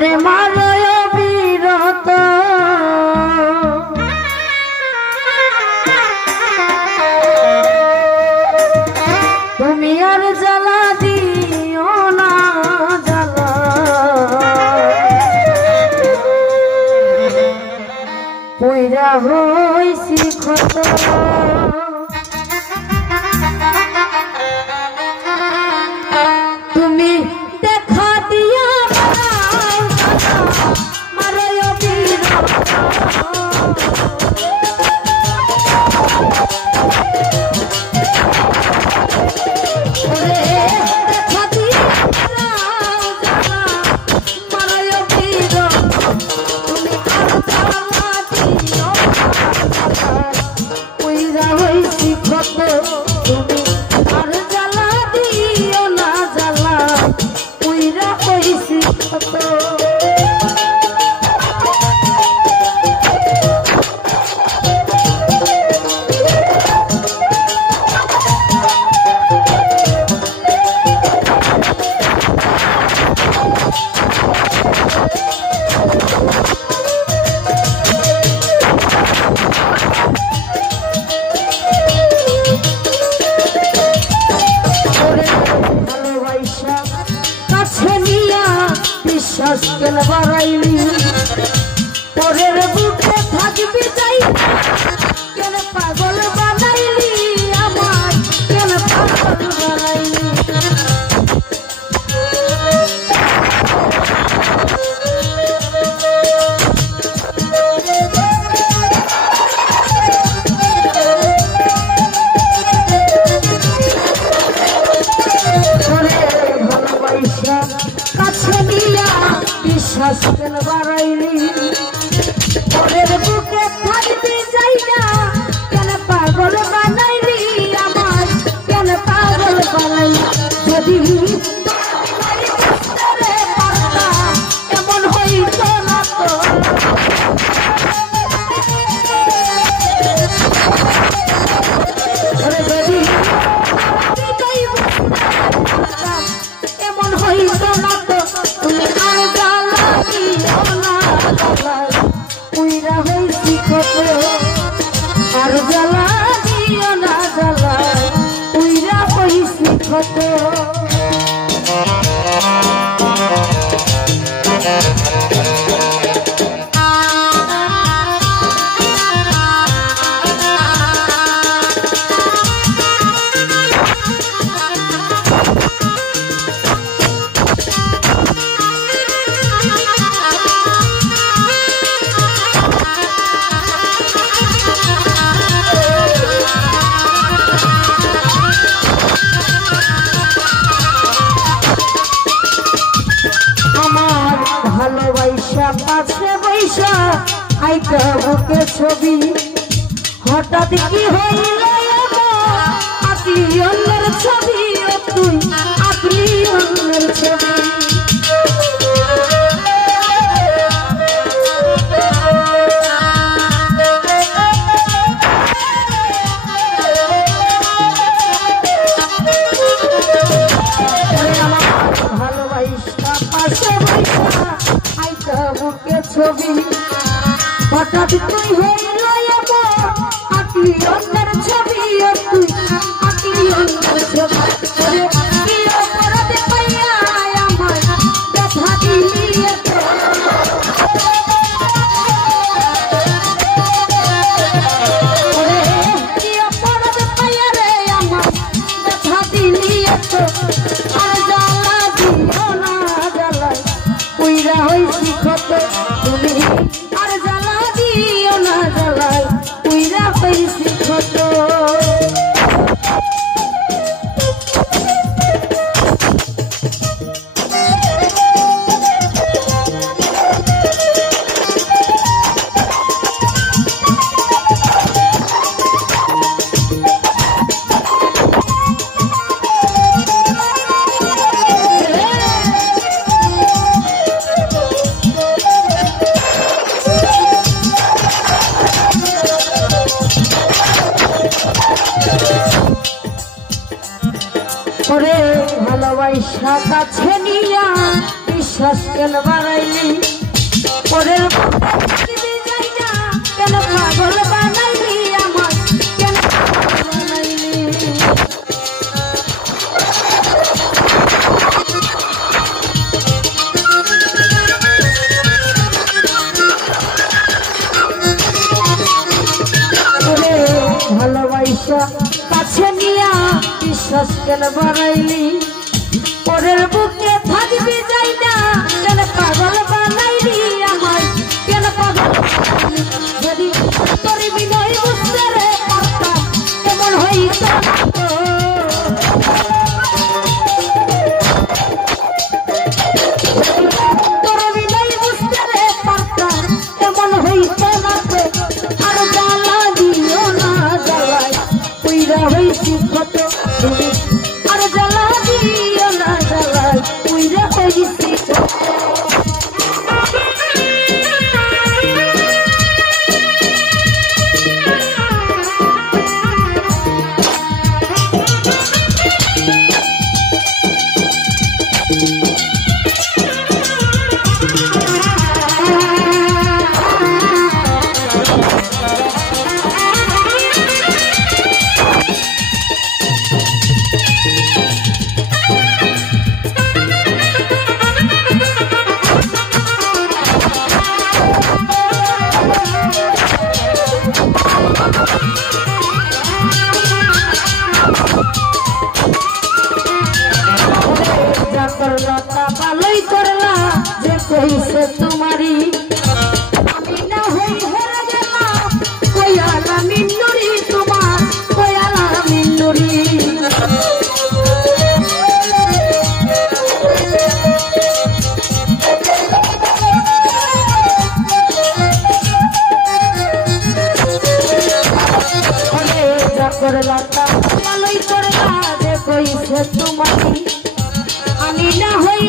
ওরে মারয় বিরত তুমি আর জ্বালা দিও না জ্বালা পয়রা হইছি ক্ষত তুমি দেখা দিয়া মারয় বিরত বিশ্বাস কেন বাড়াইলি পরের বুকে থাকবি যাই কেন পাগল বানাইলি আমার কেন পাগল বানাইলি বিশ্বাস কেন বাড়াইলি পরের বুকে থাকবি যাই না কেন পাগল বানাইলি আমার কেন পাগল বানাইলি যদি এমন হইত না তো যদি এমন হইত না তো তুমি আর জ্বালা দিও না উইরা হইছি ক্ষত আর জ্বালা দিও না জ্বালা উইরা হইছি ক্ষত পাশে বৈশা আইটা বুকে ছবি হঠাৎ কি হইল আঁকলি অন্যের ছবি তুই আঁকলি অন্যের ছবি ভালোবাসা পাশে বৈশা বুকে ছবি হঠাৎ তুই হইল আঁকলি অন্যের ছবি তুই আঁকলি অন্যের ছবি কি অপরাধ পাইয়া আমার ব্যথা দিলি কি অপরাধ পাইয়া রে আমার ব্যথা দিলি আর জ্বালা দিও না জ্বালা উইরা হইছি ক্ষত তুমি আর জ্বালা দিও না জ্বালাই উইরা হইছি ক্ষত ভালোবাসা কাছে নিয়া বিশ্বাস কেন বাড়াইলি পরের কেন পাগল বানাইলি আমার কেন বানাইলি ভালোবাসা কাছে নিয়া বিশ্বাস কেন বাড়াইলি পরের বুকে থাকবি যাই না কেন পাগল বানাইলি আমার কেন পাগল যদি তোর বিনয় বুঝতে রে পারতাম কেমন হইত তোর বিনয় বুঝতে রে পারতাম কেমন হইত না আর জ্বালা দিও না জ্বালাই পুইরা হইছি কত আর জ্বালা দিও না জ্বালাই পুইরা হইছি ভালোই করলা যে কইছে তোমারি আমি না হই হেরে গেলাম কইয়ালা মিন্নুরি তোমার কইয়ালা মিন্নুরি করলা ভালোই করলা যে কইছে তোমারি আমি না হই